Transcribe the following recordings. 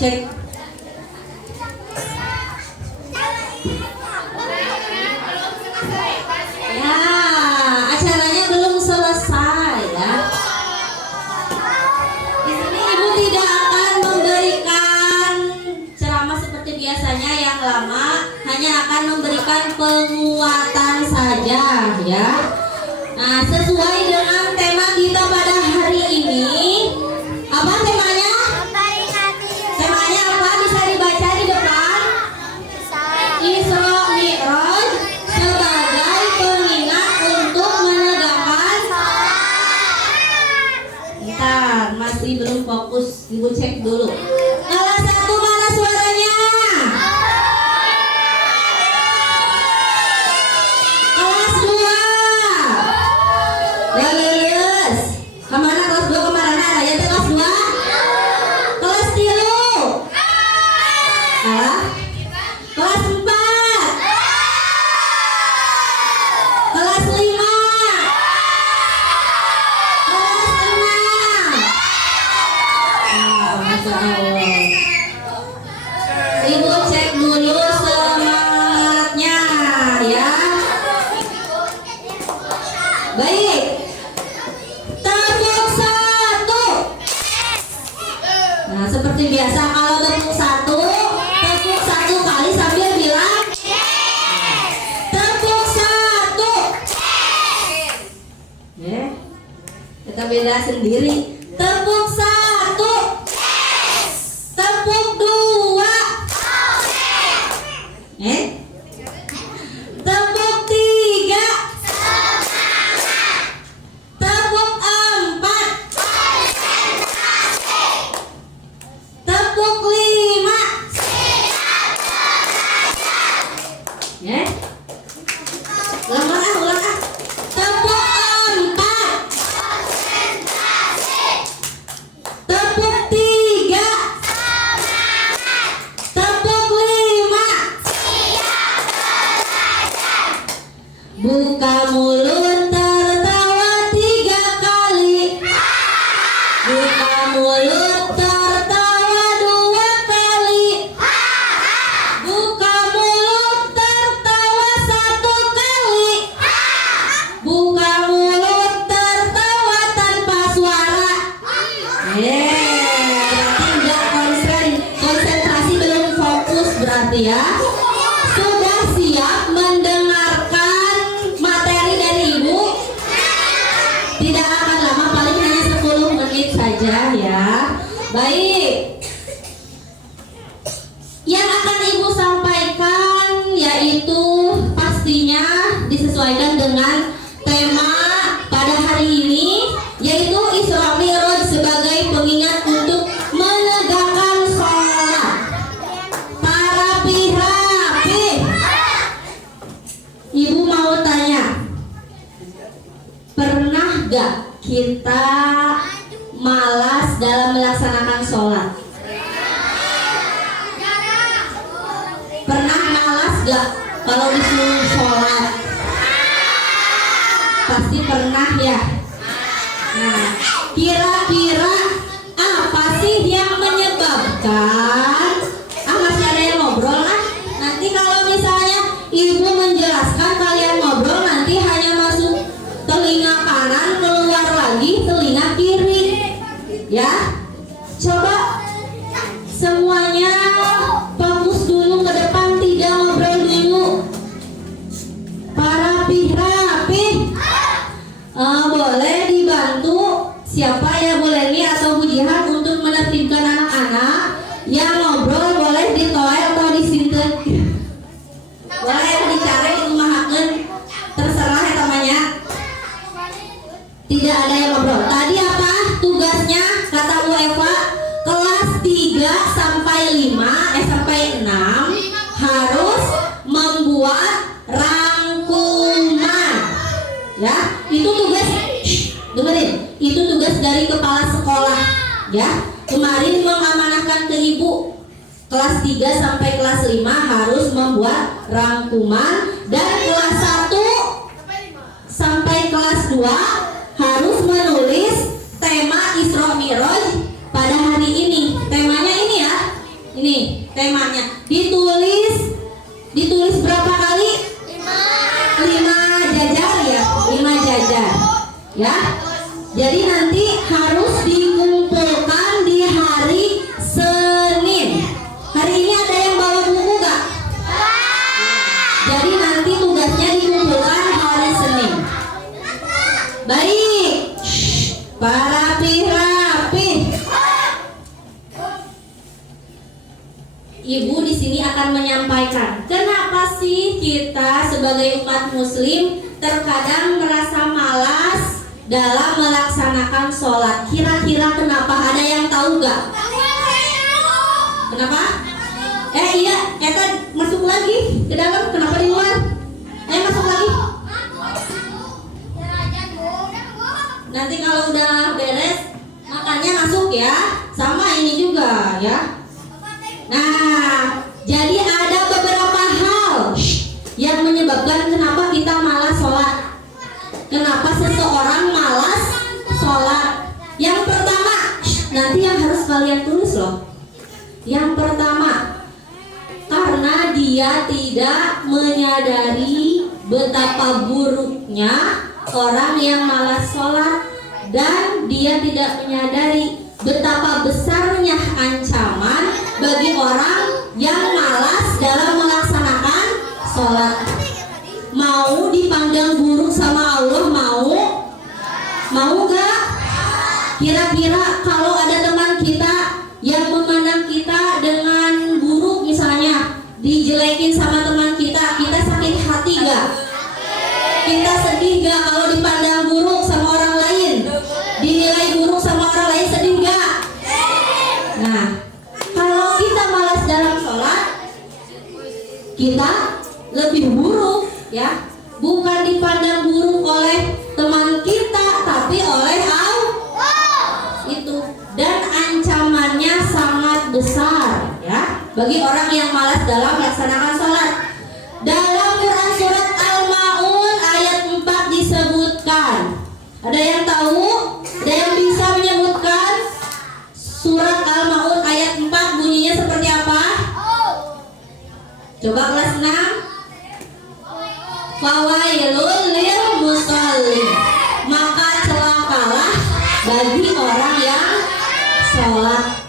Cek. Ya, acaranya belum selesai ya. Di sini Ibu tidak akan memberikan ceramah seperti biasanya yang lama, hanya akan memberikan penguatan saja ya. Nah, sesuai dengan tema kita pada hari ini. Apa temanya? Temanya apa? Bisa dibaca di depan. Isra Mi'raj sebagai pengingat untuk menegakkan. Bentar, masih belum fokus. Ibu cek dulu. Kelas 1 mana suaranya? Kelas 2. Yes. Kemana kelas 2 kemana? Ada ya kelas 2? Kelas 3. Kelas 4. Kelas 5. Kelas 6. Masya Allah. Ibu cek dulu semangatnya ya. Baik. Tepuk 1. Nah, seperti biasa kalau tepuk 1 kali sambil bilang tepuk 1. Ya. Kita beda sendiri. Tepuk 1. Tepuk 2. Tepuk 3. Tepuk 4. Tepuk 5. Ya. Ulang. Tepuk 4. Tepuk 3. Tepuk 5. Buka mulut tertawa 3 kali. Buka mulut tertawa 2 kali. Buka mulut tertawa 1 kali. Buka mulut tertawa tanpa suara. Berarti enggak konsentrasi, belum fokus berarti ya. Sudah siap mendengarkan materi dari Ibu? Tidak akan lama, paling hanya 10 menit saja ya. Baik. Yang akan Ibu sampaikan yaitu pastinya disesuaikan dengan tema pada hari ini, yaitu Isra Mi'raj sebagai pengingat untuk menegakkan sholat. Para pihak, Ibu mau tanya, pernah gak kita malas dalam melaksanakan sholat? Pernah malas gak kalau disuruh sholat? Pasti pernah ya. Nah, kira-kira apa sih yang menyebabkan? Masih ada yang ngobrol lah. Nanti kalau misalnya Ibu menjelaskan, kalian ngobrol, nanti hanya masuk telinga kanan, keluar lagi telinga kiri. Ya, coba semuanya fokus dulu ke depan, tidak ngobrol dulu. Para pihak, boleh dibantu siapa ya Bu Leni atau Bu Jihan untuk menertibkan anak-anak. Yang ngobrol boleh di toilet atau di sinten. Boleh dicari di rumahakeun, terserah ya namanya. Tidak ada yang ngobrol. Tadi apa tugasnya kata Bu Eva? Kelas 3 sampai 6 harus membuat rangkuman. Ya, itu tugas. Dengerin, itu tugas dari kepala sekolah. Ya, kemarin mengamanahkan ke Ibu. Kelas 3 sampai kelas 5 harus membuat rangkuman, dan kelas 1 sampai kelas 2 harus menulis tema Isra Mi'raj pada hari ini. Temanya ini ya, ya. Jadi nanti harus dikumpulkan di hari Senin. Hari ini ada yang bawa buku gak? Jadi nanti tugasnya dikumpulkan hari Senin. Baik, rapih. Ibu di sini akan menyampaikan kenapa sih kita sebagai umat muslim terkadang merasa malas dalam melaksanakan sholat. Kira-kira kenapa? Ada yang tahu gak? Kenapa? Iya, Eta masuk lagi ke dalam. Kenapa di luar? Masuk lagi. Nanti kalau udah beres makannya masuk ya. Sama ini juga ya. Nah, jadi ada beberapa hal yang menyebabkan kenapa kita malas sholat. Kenapa seseorang malas sholat? Yang pertama, nanti yang harus kalian tulis loh. Yang pertama, karena dia tidak menyadari betapa buruknya orang yang malas sholat, dan dia tidak menyadari betapa besarnya ancaman bagi orang yang malas dalam melaksanakan sholat. Mau dipandang buruk sama Allah? Mau gak? Kira-kira kalau ada teman kita yang memandang kita dengan buruk, misalnya dijelekin sama teman kita, kita sakit hati gak? Kita sedih gak kalau dipandang buruk sama orang lain? Dinilai buruk sama orang lain, sedih gak? Nah, kalau kita malas dalam sholat, kita lebih buruk ya. Bukan dipandang buruk oleh teman kita, tapi oleh Allah itu. Dan ancamannya sangat besar ya bagi orang yang malas dalam melaksanakan sholat. Dalam Quran surat Al-Maun ayat 4 disebutkan. Ada yang tahu? Ada yang bisa menyebutkan surat Al-Maun ayat 4 bunyinya seperti apa? Coba kelas 6. Fawailul lil musallin. Maka celakalah bagi orang yang sholat.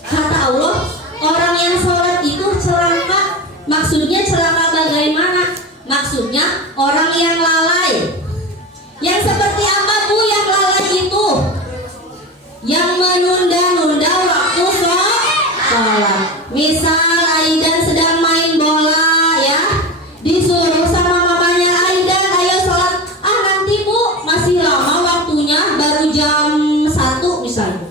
Kata Allah, orang yang sholat itu celaka. Maksudnya celaka bagaimana? Maksudnya orang yang lalai. Yang seperti apa Bu yang lalai itu? Yang menunda-nunda waktu sholat. Misal Aidan sedang main bola ya, disuruh sama mamanya, Aidan ayo sholat. Nanti Bu, masih lama waktunya, baru jam 1 misalnya.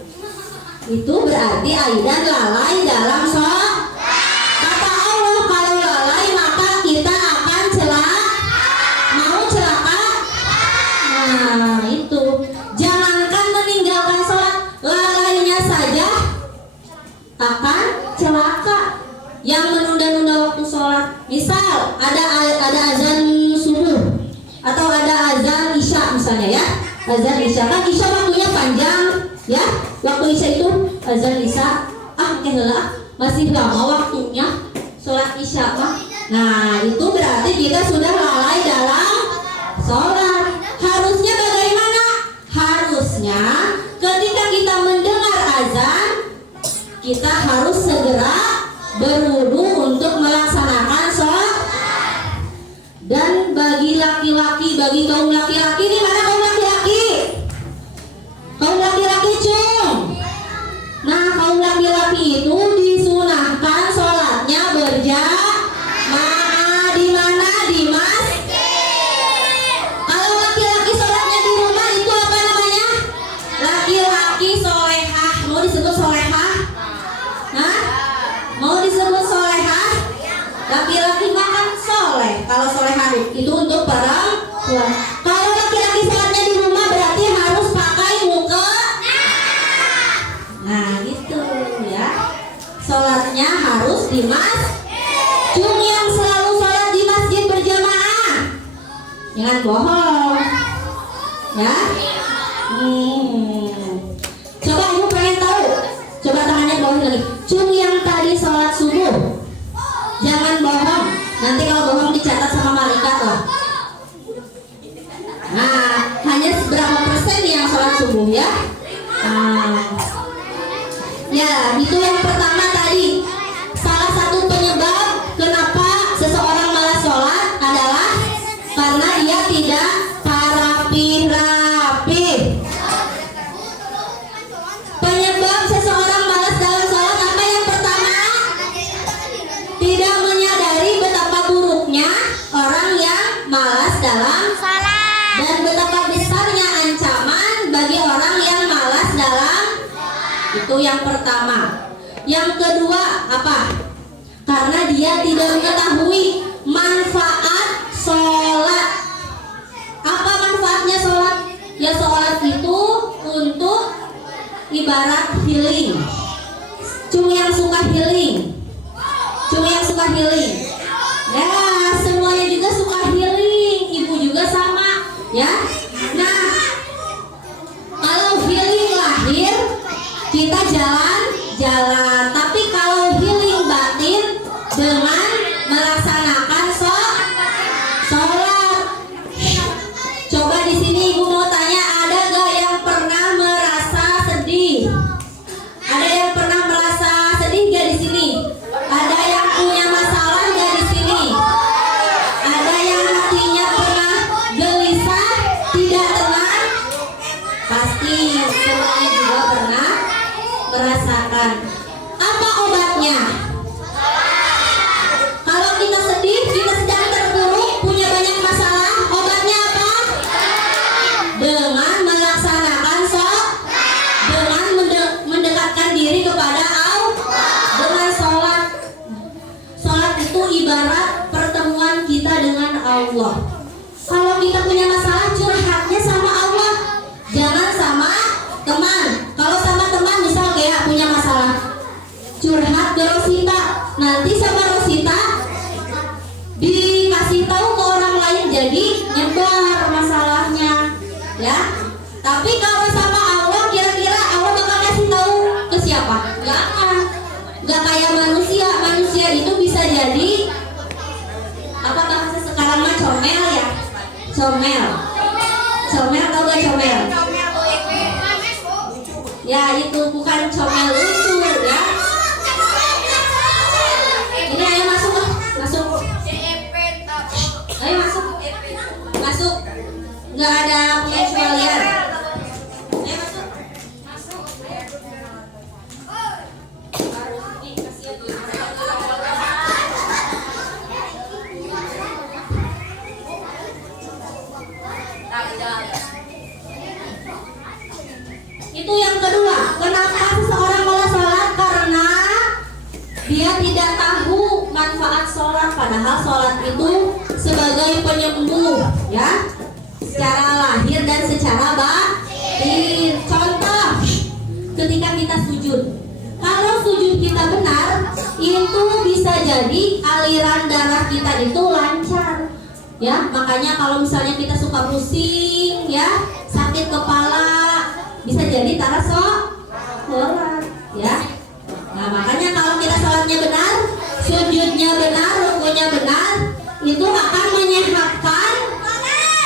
Itu berarti Aidan lalai dalam sholat. Kata Allah, kalau lalai maka kita akan celaka. Mau celaka? Nah itu, jangankan meninggalkan sholat, lalainya saja akan celaka. Yang menunda-nunda waktu sholat, misal ada azan subuh atau ada azan isya misalnya ya. Azan isya kan isya waktunya panjang ya. Waktu isya itu azan isya, masih lama waktunya sholat isya mah. Nah itu berarti kita sudah lalai dalam sholat. Harusnya bagaimana? Harusnya ketika kita mendengar azan, kita harus segera berwudu untuk melaksanakan sholat. Dan bagi laki-laki, bagi kaum laki-laki, di mana kaum laki-laki? Kaum laki-laki cung. Nah kaum laki-laki itu disunahkan sholatnya berjamaah. Di mana? Di masjid. Kalau laki-laki sholatnya di rumah itu apa namanya? Laki-laki solehah. Mau disebut solehah? Hah? Mau disebut solehah? Laki-laki makan soleh. Kalau solehah itu untuk perempuan. Kalau laki-laki sholatnya di rumah berarti harus pakai muka. Nah gitu ya. Sholatnya harus di masjid. Cung yang selalu sholat di masjid berjamaah, jangan bohong ya. Coba ibu pengen tahu, coba tangannya bawah lagi. Cung yang tadi sholat subuh, jangan bohong. Nanti kalau bohong dicatat sama malaikat loh. Nah, hanya berapa persen ya. Nah, ya itu yang pertama tadi. Salah satu penyebab kenapa seseorang malas sholat adalah karena dia tidak rapih-rapih. Penyebab seseorang malas dalam sholat apa yang pertama? Tidak menyadari betapa buruknya orang yang malas dalam sholat dan betapa besarnya ancaman bagi orang yang malas dalam. Itu yang pertama. Yang kedua apa? Karena dia tidak mengetahui manfaat sholat. Apa manfaatnya sholat? Ya sholat itu untuk ibarat healing. Cuma yang suka healing. Ya semuanya juga suka healing. Ibu juga sama ya. Nah kalau healing lahir kita jalan-jalan. Tapi kalau healing batin dengan melaksanakan sholat. Coba di sini ibu mau tanya, ada gak yang pernah merasa sedih? Ada yang pernah merasa sedih gak di sini? Ada yang punya masalah gak di sini? Ada yang hatinya pernah gelisah, tidak tenang? Pasti semuanya juga pernah merasakan. Apa obatnya? Kalau kita sedih, kita sedang terpuruk, punya banyak masalah, obatnya apa? Dengan melaksanakan dengan mendekatkan diri kepada Allah dengan sholat. Sholat itu ibarat pertemuan kita dengan Allah. Kalau kita punya masalah, curhatnya sama Allah, jangan sama teman. Kalau sama teman misal kayak punya masalah, curhat ke Rosita, nanti sama Rosita dikasih tahu ke orang lain, jadi nyebar masalahnya ya. Tapi kalau sama Allah, kira-kira Allah bakal kasih tahu ke siapa? Gak kayak manusia. Manusia itu bisa jadi apa bahasa sekarang mah comel ya. Comel tau gak comel? Ya itu bukan comel lucu ya. Ini ayo masuk. Ayo masuk. Nggak ada pengecualian. Ayo masuk. Itu yang kedua. Kenapa seseorang malas sholat? Karena dia tidak tahu manfaat sholat. Padahal sholat itu sebagai penyembuh ya, secara lahir dan secara batin. Contoh, ketika kita sujud, kalau sujud kita benar, itu bisa jadi aliran darah kita itu lancar ya. Makanya kalau misalnya kita suka pusing ya, sakit kepala, bisa jadi tara sholat ya. Nah makanya kalau kita sholatnya benar, sujudnya benar, rukunya benar, itu akan menyehatkan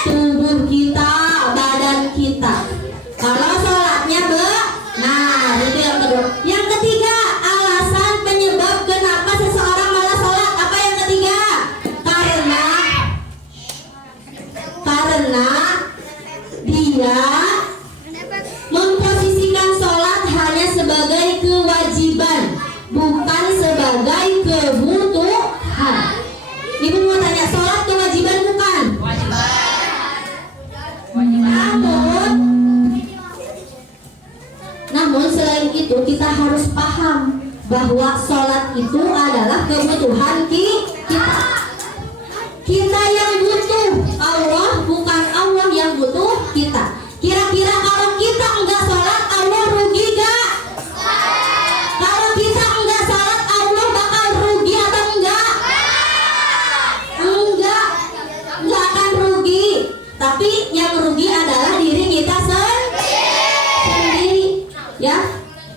tubuh kita, badan kita. Kalau sholatnya benar, itu yang kedua. Yang ketiga, alasan penyebab kenapa seseorang malas sholat. Apa yang ketiga? Karena dia memposisikan sholat hanya sebagai kewajiban, bukan sebagai kebutuhan. Ibu mau tanya, sholat kewajiban bukan? Namun selain itu kita harus paham bahwa sholat itu adalah kebutuhan kita. Kita yang butuh Allah, bukan Allah yang butuh kita. Kira-kira kalau kita enggak sholat, Allah rugi gak? Kalau kita enggak sholat, Allah bakal rugi atau enggak? Enggak akan rugi. Tapi yang rugi adalah diri kita sendiri ya.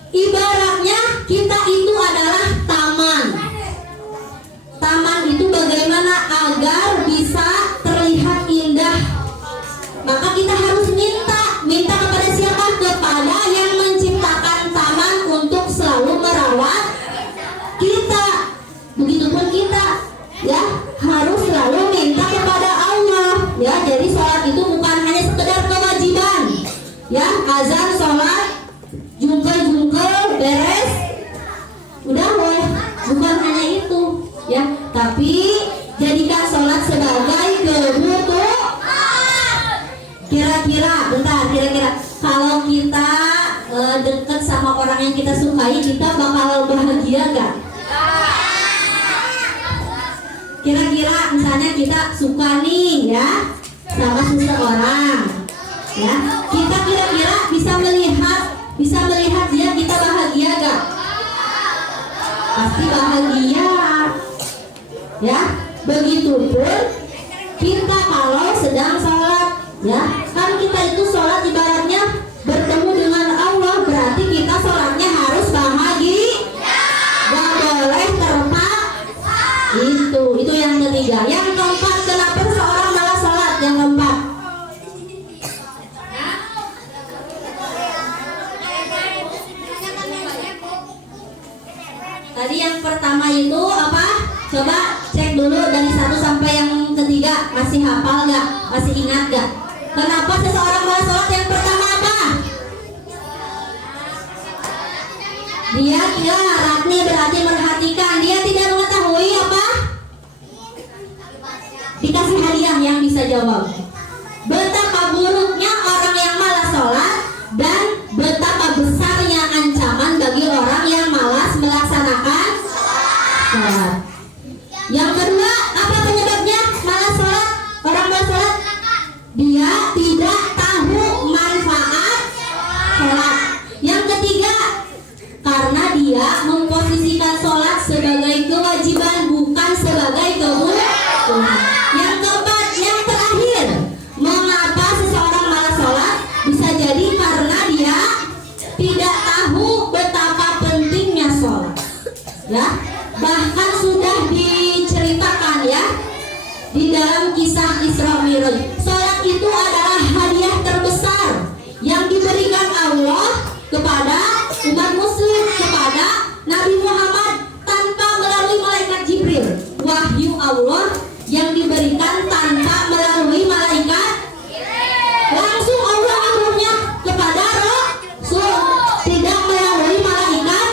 Ibaratnya kita itu adalah taman. Taman itu bagaimana agar bisa terlihat indah? Maka kita harus minta kepada siapa? jadi sholat itu bukan hanya sekedar kewajiban, ya, azan, sholat, jungkel beres, udah weh, bukan hanya itu, ya, tapi jadikan sholat sebagai kebutuhan. Kira-kira kalau kita dekat sama orang yang kita sukai, kita bakal bahagia gak? Kira-kira misalnya kita suka nih, ya, sama seseorang, ya, kita kira-kira bisa melihat dia, kita bahagia gak? Pasti bahagia, ya. Begitupun kita kalau sedang sholat, ya, kan kita itu sholat ibaratnya bertemu dengan Allah, berarti kita sholatnya harus bahagia, gak boleh terpak. Itu yang ketiga. Yang keempat, kenapa seorang malah sholat? Yang keempat, tadi yang pertama itu apa? Coba cek dulu dari 1 sampai yang ketiga, masih hafal gak? Masih ingat gak? Kenapa seseorang malah sholat? Yang pertama apa? Dia tidak ratni, berarti merhatikan. Dia tidak mengetahui apa? Dikasih hadiah yang bisa jawab. Betapa buruknya orang yang malas sholat dan betapa besarnya ancaman bagi orang yang malas melaksanakan sholat. Yang kedua, apa penyebabnya malas sholat? Orang malas sholat, dia tidak tahu manfaat sholat. Yang ketiga, karena dia memposisikan sholat sebagai kewajiban, bukan sebagai kebutuhan. Yang keempat, yang terakhir, mengapa seseorang malas sholat? Bisa jadi karena dia tidak tahu betapa pentingnya sholat, ya. Bahkan sudah diceritakan, ya, di dalam kisah Isra Mi'raj, sholat itu adalah hadiah terbesar yang diberikan Allah kepada umat muslim, kepada Nabi Muhammad tanpa melalui malaikat Jibril. Wahyu Allah yang diberikan tanpa melalui malaikat, langsung Allah amrulnya kepada Rasul, tidak melalui malaikat.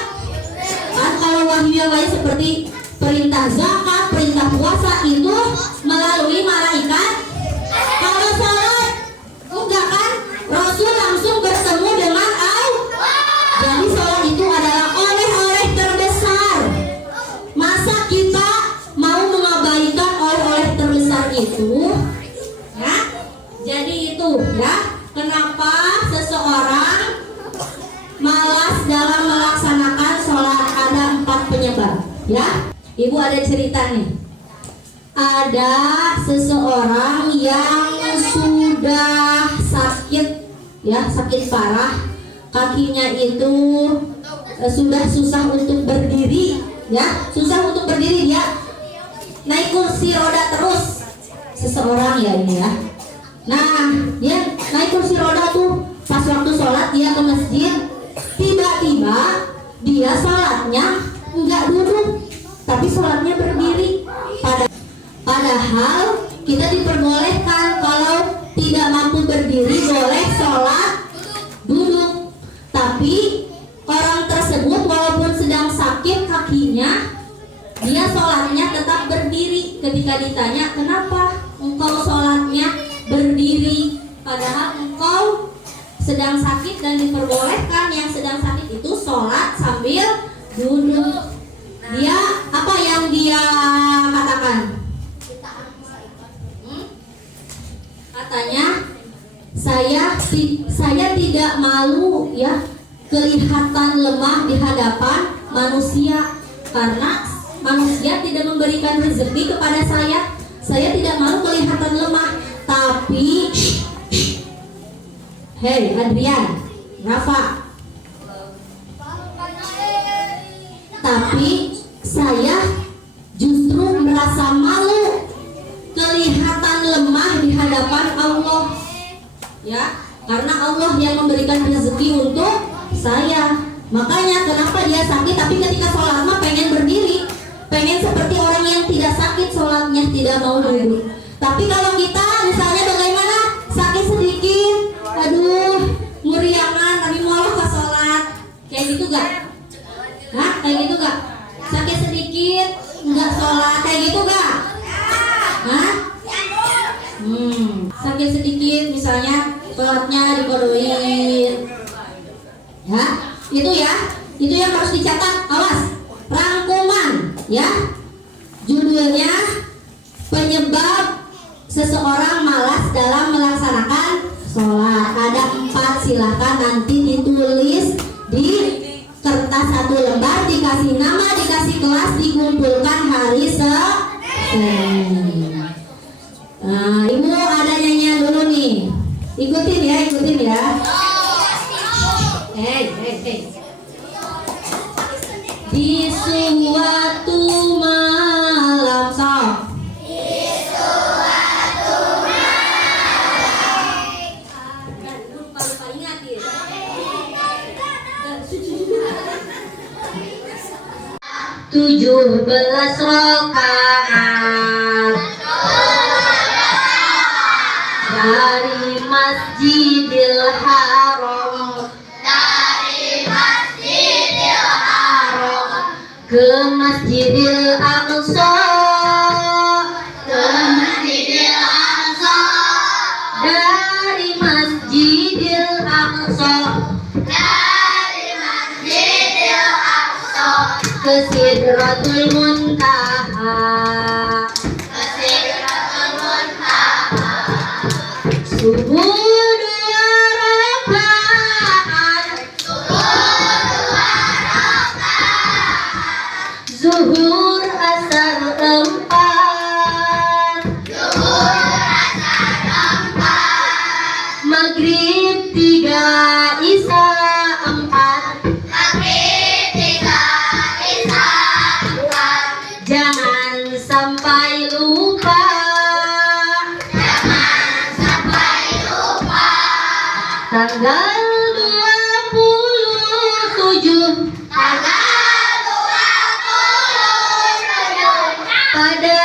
Kan kalau wahyu yang lain seperti perintah zakat, perintah puasa itu melalui malaikat. Kalau sholat enggak, kan Rasul langsung bertemu dengan Allah. Jadi sholat itu adalah oleh-oleh terbesar. Masa kita mau mengabaikan oleh-oleh terbesar itu, ya? Jadi itu, ya, kenapa seseorang malas dalam melaksanakan sholat. Ada 4 penyebab, ya. Ibu ada cerita nih. Ada seseorang yang sudah sakit, ya, sakit parah. Kakinya itu sudah susah untuk berdiri, ya, susah untuk berdiri. Dia naik kursi roda terus. Seseorang, ya, ini, ya. Nah, dia naik kursi roda tuh. Pas waktu sholat dia ke masjid, tiba-tiba dia sholatnya nggak duduk, tapi sholatnya berdiri. Padahal kita diperbolehkan kalau tidak mampu berdiri boleh sholat duduk. Tapi orang tersebut walaupun sedang sakit kakinya, dia sholatnya tetap berdiri. Ketika ditanya, kenapa engkau sholatnya berdiri padahal engkau sedang sakit dan diperbolehkan yang sedang sakit itu sholat sambil duduk. Dia apa yang dia katakan? Katanya, saya tidak malu, ya, kelihatan lemah di hadapan manusia karena manusia tidak memberikan rezeki kepada saya. Saya tidak malu kelihatan lemah, tapi hei Adrian, Rafa, tapi saya justru merasa malu kelihatan lemah di hadapan Allah, ya, karena Allah yang memberikan rezeki untuk saya. Makanya kenapa dia sakit, tapi ketika sholat mah pengen berdiri, pengen seperti orang yang tidak sakit sholatnya, tidak mau duduk. Tapi kalau kita misalnya bagaimana? kayak gitu gak? Hah? Kayak gitu gak? Sakit sedikit nggak sholat kayak gitu gak? Hah? Sakit sedikit misalnya sholatnya dikodoin, ya itu yang harus dicatat. Awas, rangkuman ya, judulnya penyebab seseorang malas dalam melaksanakan sholat. Ada 4, silahkan nanti ditulis di kertas 1 lembar, dikasih nama, dikasih kelas, dikumpulkan hari Senin. Nah, ibu ada nyanyian dulu nih, ikutin ya. Hey. Di suatu malam sok. Lupa ingat ya. 17 rakaat dari Masjidil Haram, ke Masjidil Aqsa, dari Masjidil Aqsa ke Sidratul Muntaha, subuh 2 rakaat, zuhur asar 4, maghrib 3, isya 4. Jangan sampai lupa, tanggal 27 pada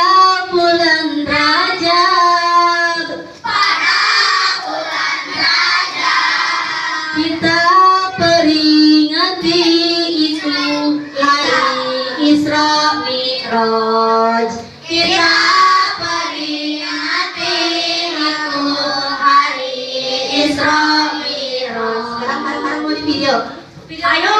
bulan Rajab, kita peringati itu hari Isra Mi'raj. Kita peringati itu hari Isra Mi'raj. Sekarang bareng-bareng mau di video. Ayo.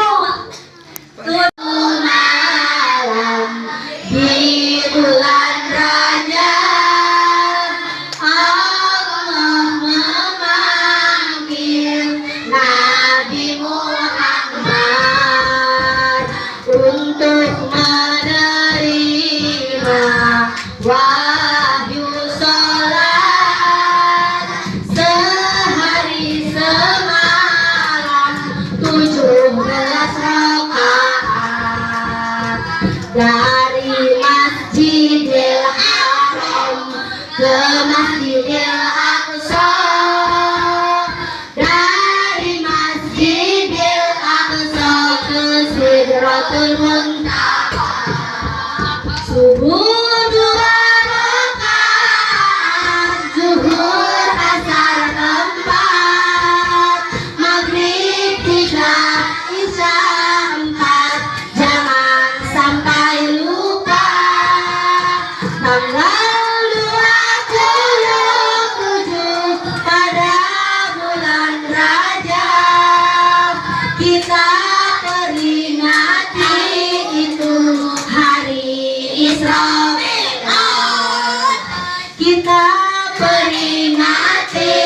Malam di bulan Rajab, Allah memanggil Nabi Muhammad untuk menerima wahyu sholat sehari semalam 17 rakaat dari Masjidil Haram ke Masjidil Aqsa, dari Masjidil Aqsa ke Sidratul Muntaha, subuh 2 rakaat, zuhur asar 4, maghrib 3, isya 4. Jangan sampai lupa, tanggal 27 pada bulan Rajab, kita